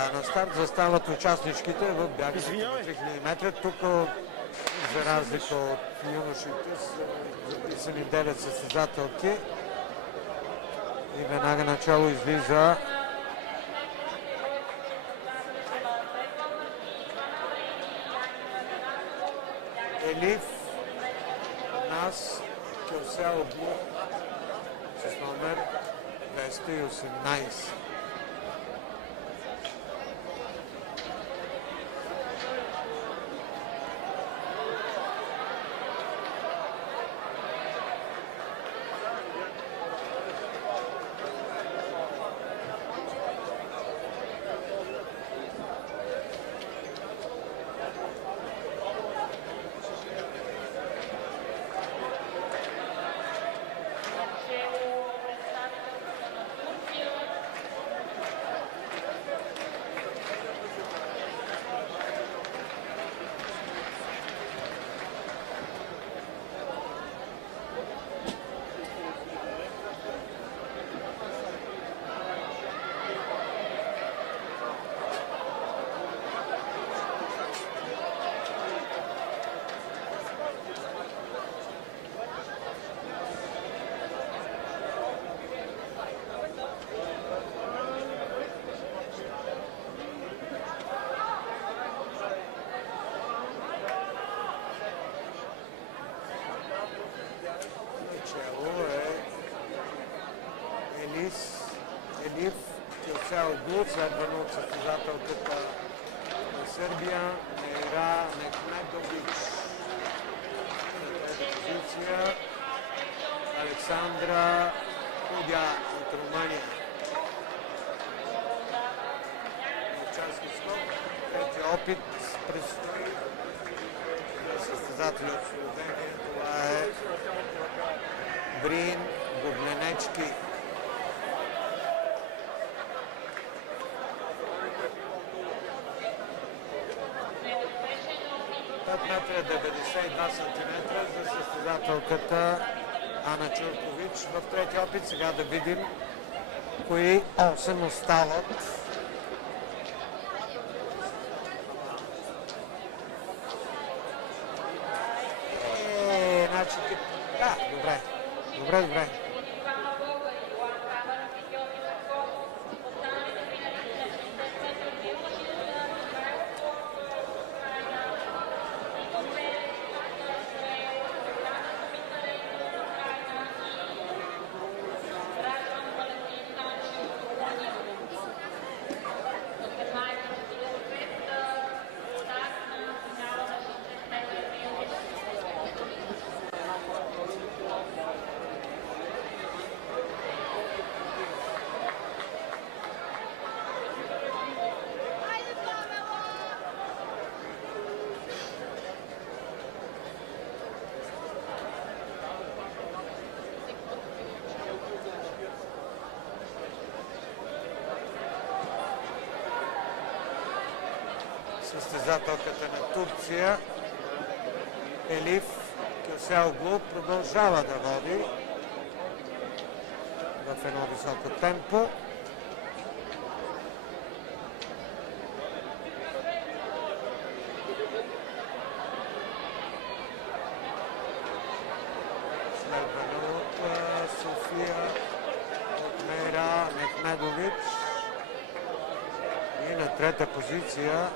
На старт застават участничките в бяг на 3000 метра. Тук, за разлика от юношите, са записани 9 състезателки. И веднага начало излиза Елиф Нас Кьоселоглу с номер 218. Елиф Кьоселоглу, следвано от състезателката на Сърбия Мейра Мехмедович. На трета позиция Александра Кудя от Румъния. Овчарски скок, третия опит предстои на състезатели от Словения. Това е Брин Губленечки. 5 метра 92 сантиметра за състезателката Ана Чуркович в третия опит. Сега да видим кои 8 остават. Да, добре. Добре. Състезателката на Турция Елиф Кьоселоглу продължава да води в едно високо темпо. Следвано от София от Мейра Мехмедович. И на трета позиция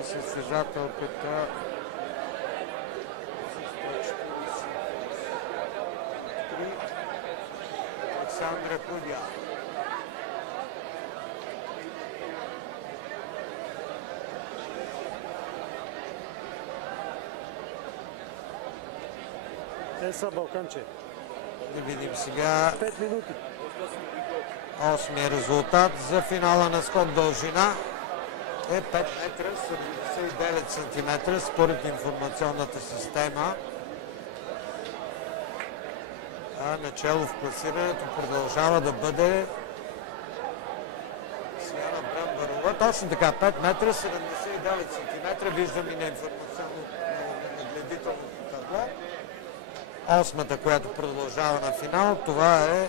и състезателката Александра Кудя. Са Балканче. Да видим сега 5 минути. 8-я резултат за финала на скок дължина е 5 метра 79 сантиметра според информационната система. А начало в класирането продължава да бъде Сияна Брамбарова. Точно така, 5 метра 79 сантиметра. Виждам и на нагледителното табло. Осмата, която продължава на финал, това е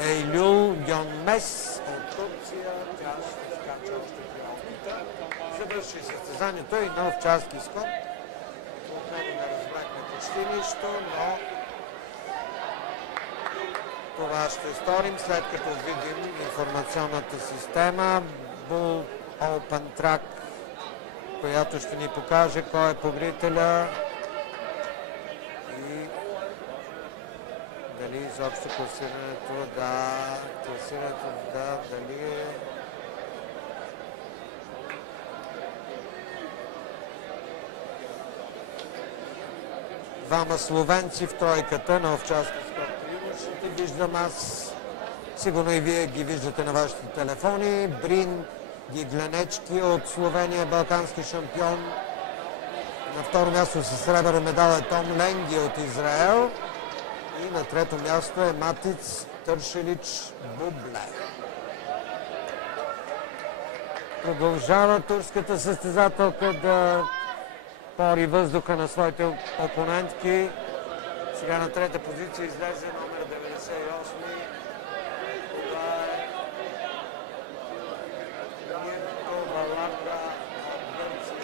Ейлюл Гьонмес от Турция. Тя ще скача още 3 опита. Завърши състезанието и на овчарски скок. Отново не разбрахме почти нищо, но това ще сторим след като видим информационната система Bull Open Track, която ще ни покаже кой е победителя и дали изобщо класирането, дали е двама словенци в тройката на овчарски скок при юношите. Виждам аз, сигурно и вие ги виждате на вашите телефони. Брин Гигленечки от Словения, балкански шампион. На второ място със сребърна медал е Том Ленги от Израел. И на трето място е Матиц Тършелич Бубле. Продължава турската състезателка да пори въздуха на своите опонентки. Сега на трета позиция излезе номер 98. Това е Нирко Валарда от Гърция.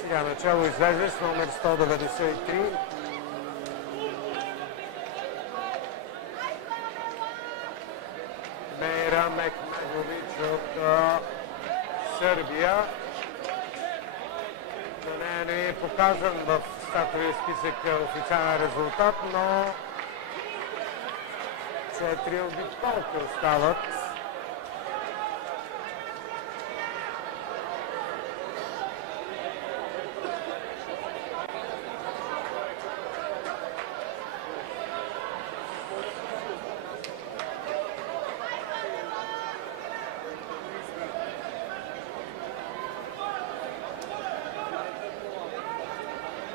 Сега начало излезе с номер 193. Мейра Мехмедович от Сърбия. На нея не е показан в стартовия списък официален резултат, но 4 обиколки остават.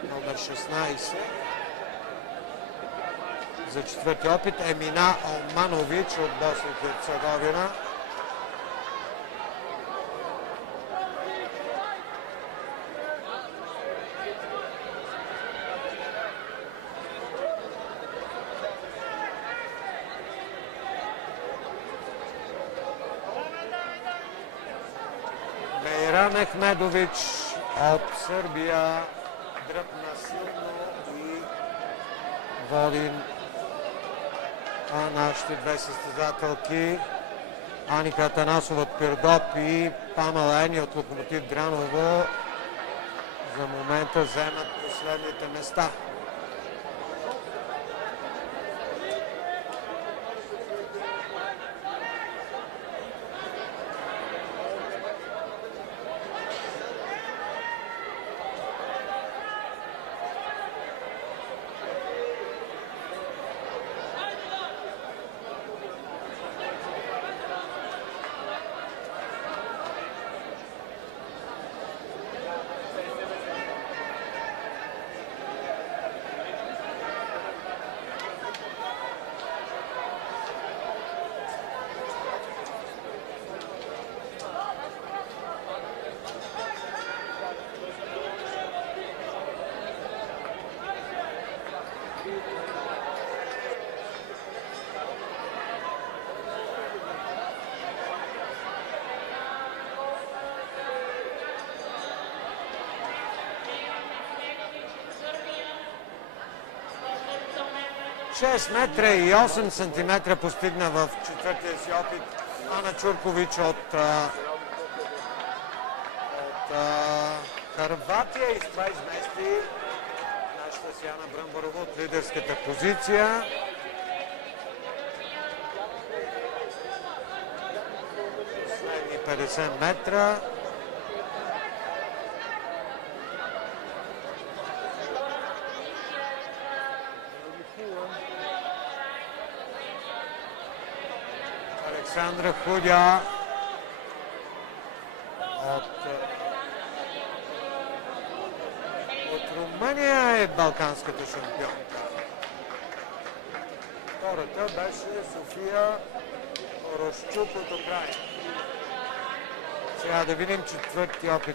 Номер 16 за четвърти опит Емина Оманович от Босна и Херцеговина. Мейран Ахмедович от Сърбия дръпна силно и води нашите две състезателки Аника Атанасова от Пирдоп и Памела Ени от Локомотив Дряново за момента вземат последните места. Шест метра и 8 сантиметра постигна в четвъртия си опит Ана Чуркович от Харватия и с това измести нашата Сияна Бръмбарова от лидерската позиция. Последни 50 метра. Александра Худя от Румъния е балканската шампионка. Втората беше София Рощук от Украйна. Сега да видим четвърти опит